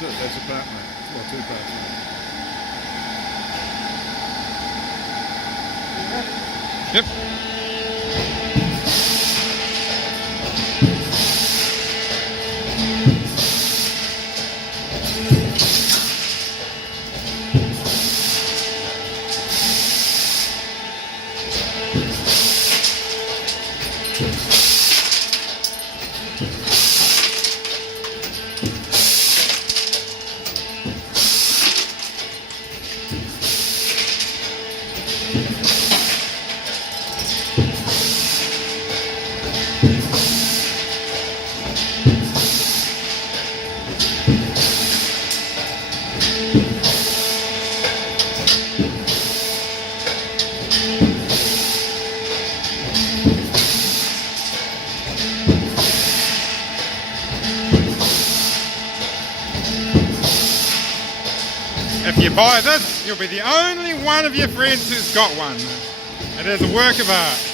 That's it. That's a part, mate. Well, two parts, mate. Yep. If you buy this, you'll be the only one of your friends who's got one. It is a work of art.